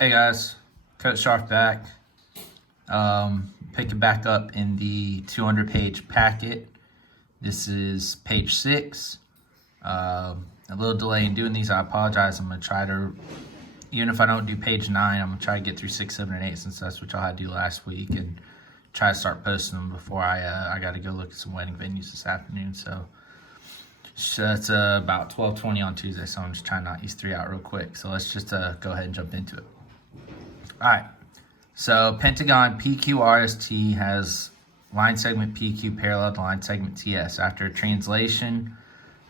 Hey guys, Coach Sharp back. Picking back up in the 200-page packet. This is page 6. A little delay in doing these. I apologize. I'm going to try to, even if I don't do page 9, I'm going to try to get through 6, 7, and 8 since that's what y'all had to do last week, and try to start posting them before I got to go look at some wedding venues this afternoon. So that's about 12:20 on Tuesday, so I'm just trying to knock these 3 out real quick. So let's just go ahead and jump into it. All right, so Pentagon PQRST has line segment PQ parallel to line segment TS. After a translation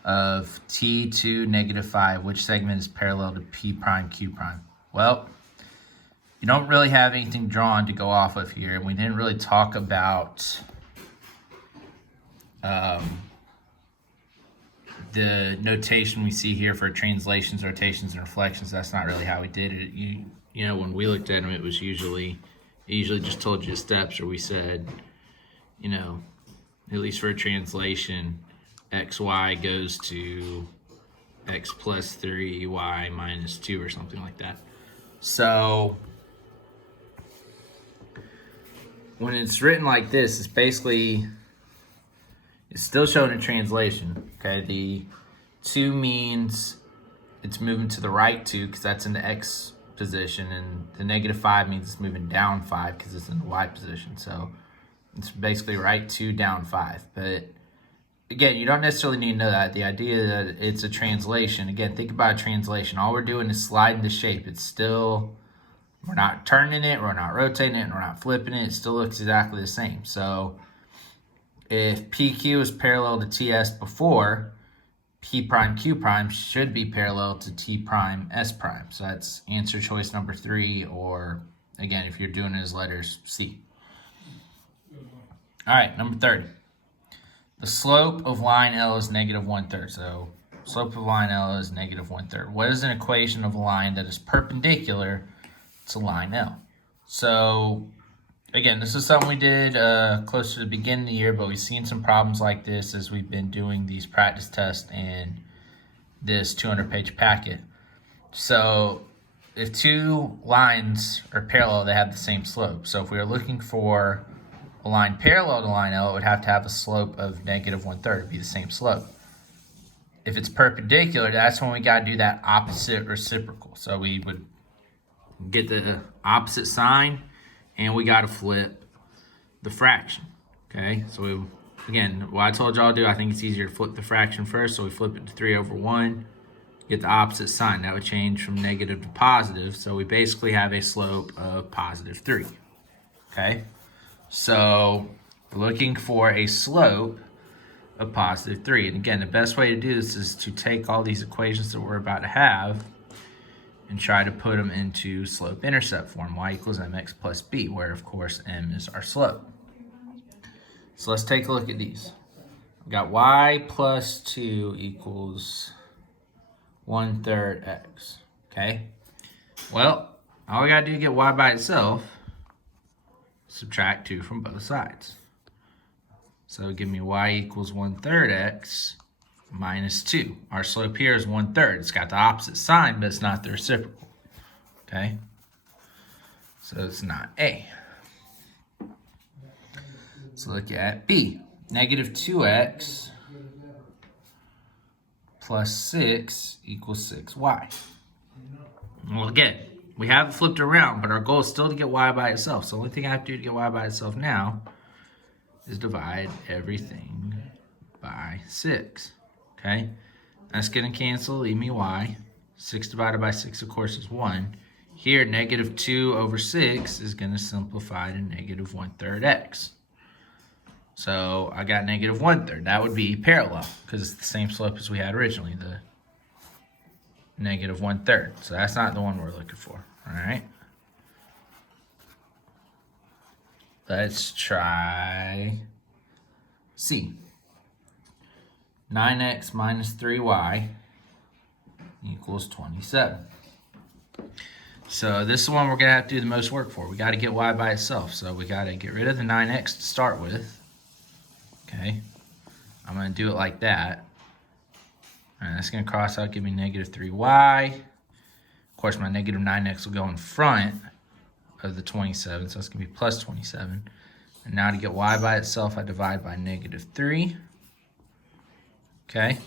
of T to -5, which segment is parallel to P prime Q prime? Well, you don't really have anything drawn to go off of here, and we didn't really talk about the notation we see here for translations, rotations, and reflections. That's not really how we did it. You know, when we looked at them, it usually just told you the steps, or we said, you know, at least for a translation, XY goes to X plus 3, Y minus 2, or something like that. So when it's written like this, it's still showing a translation. Okay, the 2 means it's moving to the right 2 because that's in the X position, and the -5 means it's moving down 5 because it's in the Y position. So it's basically right 2, down 5. But again, you don't necessarily need to know that. The idea that it's a translation, again, think about a translation. All we're doing is sliding the shape. It's still, we're not turning it, we're not rotating it, and we're not flipping it. It still looks exactly the same. So if PQ is parallel to TS before, P prime Q prime should be parallel to T prime S prime. So that's answer choice number 3, or again, if you're doing it as letters, C. All right, number 30. The slope of line L is -1/3. So slope of line L is -1/3. What is an equation of a line that is perpendicular to line L? So again, this is something we did close to the beginning of the year, but we've seen some problems like this as we've been doing these practice tests and this 200-page packet. So if 2 lines are parallel, they have the same slope. So if we are looking for a line parallel to line L, it would have to have a slope of -1/3. It'd be the same slope. If it's perpendicular, that's when we got to do that opposite reciprocal. So we would get the opposite sign, and we got to flip the fraction. Okay, so again, what I told y'all to do, I think it's easier to flip the fraction first. So we flip it to 3/1, get the opposite sign. That would change from negative to positive. So we basically have a slope of +3. Okay, so we're looking for a slope of +3. And again, the best way to do this is to take all these equations that we're about to have and try to put them into slope-intercept form, y equals mx plus b, where, of course, m is our slope. So let's take a look at these. We've got y plus 2 equals 1/3 x, okay? Well, all we got to do to get y by itself, subtract 2 from both sides. So give me y equals 1/3 x minus 2. Our slope here is 1/3. It's got the opposite sign, but it's not the reciprocal. Okay? So it's not A. So look at B. -2x plus 6 equals 6y. Well, again, we have it flipped around, but our goal is still to get y by itself. So the only thing I have to do to get y by itself now is divide everything by 6. Okay, that's going to cancel, leave me y. 6 divided by 6, of course, is 1. Here, -2/6 is going to simplify to -1/3 x. So I got -1/3. That would be parallel because it's the same slope as we had originally, the -1/3. So that's not the one we're looking for. All right. Let's try C. 9x minus 3y equals 27. So this is the one we're going to have to do the most work for. We got to get y by itself. So we got to get rid of the 9x to start with. Okay. I'm going to do it like that. All right, that's going to cross out, give me -3y. course, my negative 9x will go in front of the 27, so it's going to be plus 27. And now to get y by itself, I divide by negative 3. Okay?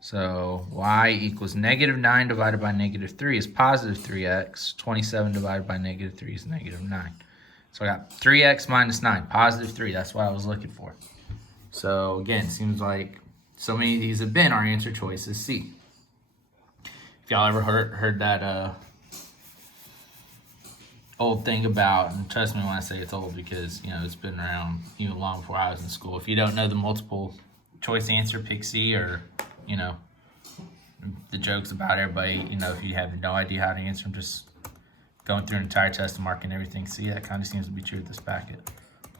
So y equals negative 9 divided by negative 3 is positive 3x. 27 divided by negative 3 is negative 9. So I got 3x minus 9, positive 3. That's what I was looking for. So again, seems like so many of these have been our answer choice is C. If y'all ever heard that old thing about, and trust me when I say it's old because, you know, it's been around even long before I was in school. If you don't know the multiple choice answer, pick C, or, you know, the jokes about everybody, you know, if you have no idea how to answer them, just going through an entire test and marking everything C. That kind of seems to be true with this packet.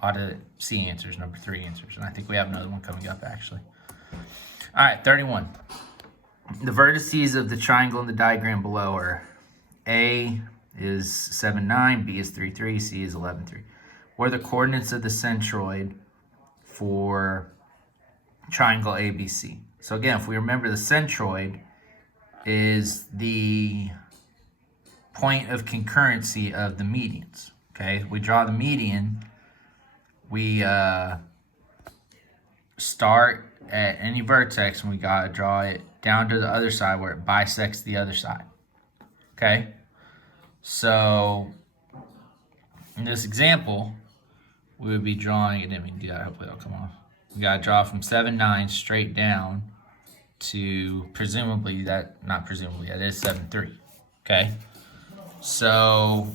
A lot of C answers, number 3 answers, and I think we have another one coming up actually. All right, 31. The vertices of the triangle in the diagram below are A is 7, 9, B is 3, 3, C is 11, 3. What are the coordinates of the centroid for triangle ABC? So again, if we remember, the centroid is the point of concurrency of the medians. Okay, we draw the median. We start at any vertex and we gotta draw it down to the other side where it bisects the other side. Okay, so in this example, we would be drawing, I didn't mean to do that, hopefully it'll come off. We gotta draw from 7, 9 straight down to presumably that, not presumably, that is 7, 3. Okay, so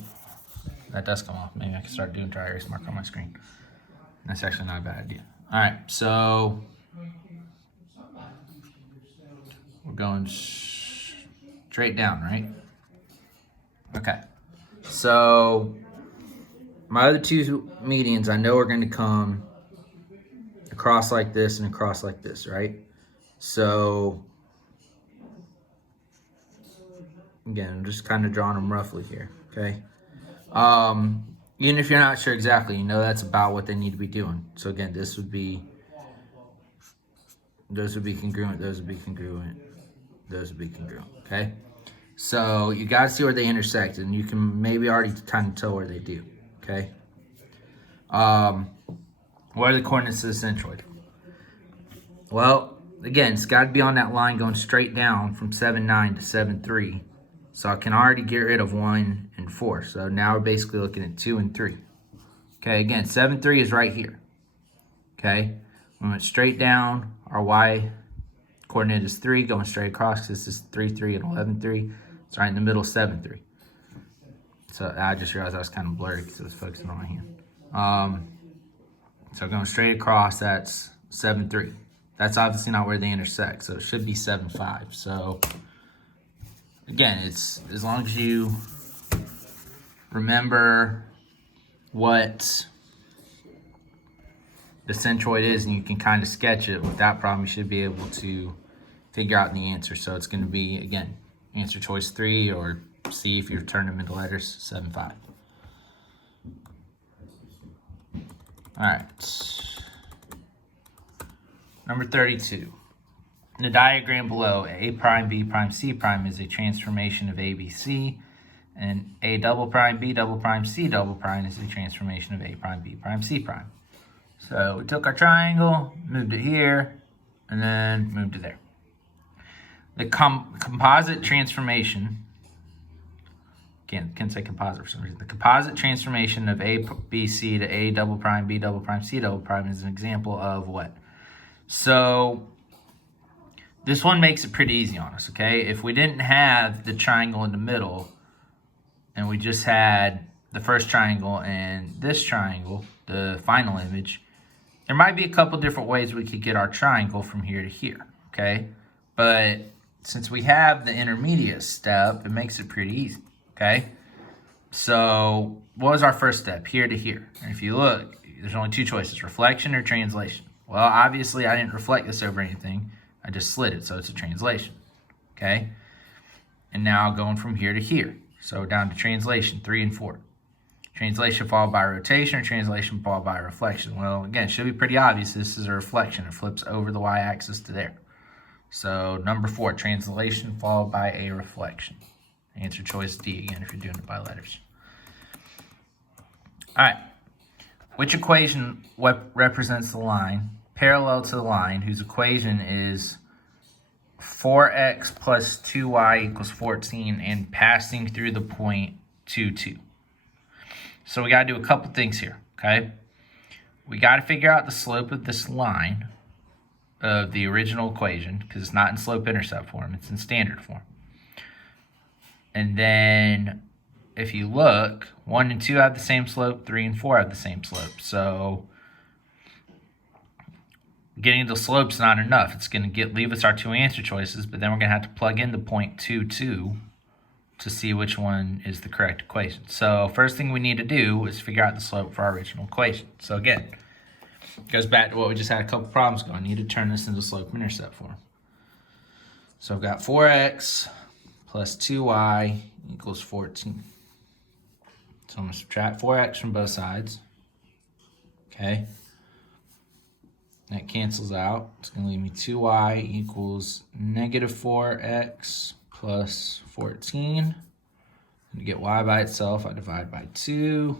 that does come off. Maybe I can start doing dry erase marker on my screen. That's actually not a bad idea. All right, so we're going straight down, right? Okay, so my other two medians I know are going to come across like this and across like this, right? So again, I'm just kind of drawing them roughly here, okay? Even if you're not sure exactly, you know that's about what they need to be doing. So again, those would be congruent, those would be congruent, those would be congruent, okay? So you got to see where they intersect, and you can maybe already kind of tell where they do, okay? What are the coordinates of the centroid? Well, again, it's got to be on that line going straight down from 7, 9 to 7, 3. So I can already get rid of 1 and 4. So now we're basically looking at 2 and 3. Okay, again, 7, 3 is right here. Okay, we went straight down. Our y coordinate is 3, going straight across. This is 3, 3, and 11, 3. It's right in the middle, 7, 3. So I just realized I was kind of blurry because I was focusing on my hand. So going straight across, that's 7, 3. That's obviously not where they intersect, so it should be 7, 5. So again, it's as long as you remember what the centroid is and you can kind of sketch it with that problem, you should be able to figure out the answer. So it's going to be, again, answer choice 3, or C if you turn them into letters, 7, 5. All right. Number 32. In the diagram below, A prime, B prime, C prime is a transformation of ABC, and A double prime, B double prime, C double prime is a transformation of A prime, B prime, C prime. So we took our triangle, moved it here, and then moved it there. The composite transformation, can't say composite for some reason. The composite transformation of A, B, C to A double prime, B double prime, C double prime is an example of what? So this one makes it pretty easy on us, okay? If we didn't have the triangle in the middle and we just had the first triangle and this triangle, the final image, there might be a couple different ways we could get our triangle from here to here, okay? But since we have the intermediate step, it makes it pretty easy, okay? So what was our first step? Here to here. And if you look, there's only two choices, reflection or translation. Well, obviously I didn't reflect this over anything. I just slid it, so it's a translation, okay? And now going from here to here. So down to translation, 3 and 4. Translation followed by rotation, or translation followed by reflection. Well, again, it should be pretty obvious. This is a reflection. It flips over the y-axis to there. So number 4, translation followed by a reflection. Answer choice D again if you're doing it by letters. All right. Which equation represents the line parallel to the line whose equation is 4x plus 2y equals 14 and passing through the point 2, 2? So we got to do a couple things here, okay? We got to figure out the slope of this line of the original equation because it's not in slope-intercept form, it's in standard form. And then if you look, 1 and 2 have the same slope, 3 and 4 have the same slope. So getting the slope's not enough. It's going to leave us our two answer choices, but then we're going to have to plug in the point 2, 2 to see which one is the correct equation. So first thing we need to do is figure out the slope for our original equation. So again, it goes back to what we just had a couple problems ago. I need to turn this into slope-intercept form. So I've got 4x plus 2y equals 14. So I'm going to subtract 4x from both sides. Okay. That cancels out. It's going to leave me 2y equals negative 4x plus 14. To get y by itself, I divide by 2,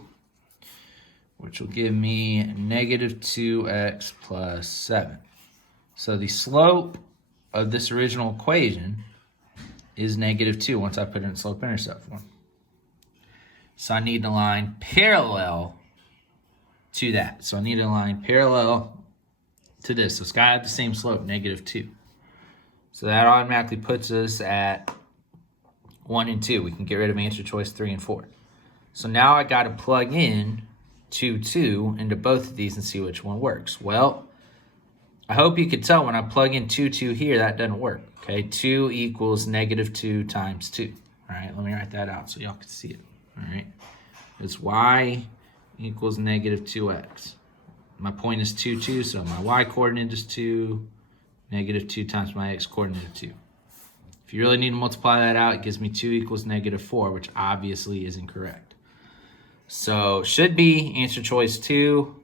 which will give me negative 2x plus 7. So the slope of this original equation is negative 2 once I put it in slope-intercept form. So I need a line parallel to that. So I need a line parallel to this. So it's got to have the same slope, negative 2. So that automatically puts us at 1 and 2. We can get rid of answer choice 3 and 4. So now I got to plug in 2, 2 into both of these and see which one works. Well, I hope you could tell when I plug in 2, 2 here, that doesn't work. Okay, 2 equals negative 2 times 2. All right, let me write that out so y'all can see it. All right, it's y equals negative 2x. My point is 2, 2, so my y coordinate is 2. Negative 2 times my x coordinate is 2. If you really need to multiply that out, it gives me 2 equals negative 4, which obviously is incorrect. So should be answer choice 2.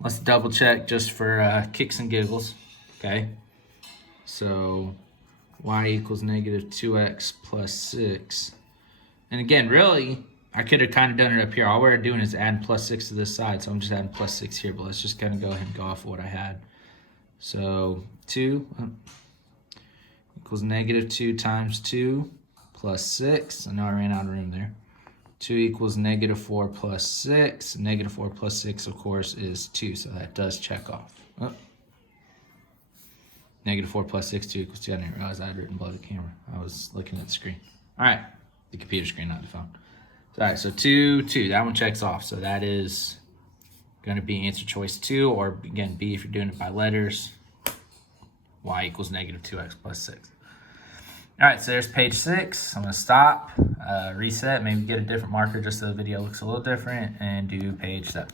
Let's double check just for kicks and giggles. Okay, so y equals negative 2x plus 6. And again, really, I could have kind of done it up here. All we're doing is adding plus 6 to this side, so I'm just adding plus 6 here, but let's just kind of go ahead and go off of what I had. So 2 equals negative 2 times 2 plus 6. I know I ran out of room there. 2 equals negative 4 plus 6. Negative 4 plus 6, of course, is 2, so that does check off. Oh. Negative 4 plus 6, 2 equals 2. I didn't realize I had written below the camera. I was looking at the screen. All right, the computer screen, not the phone. All right, so 2, 2. That one checks off. So that is going to be answer choice 2, or again, B if you're doing it by letters. Y equals negative 2x plus 6. All right, so there's page 6. I'm going to stop, reset, maybe get a different marker just so the video looks a little different, and do page 7.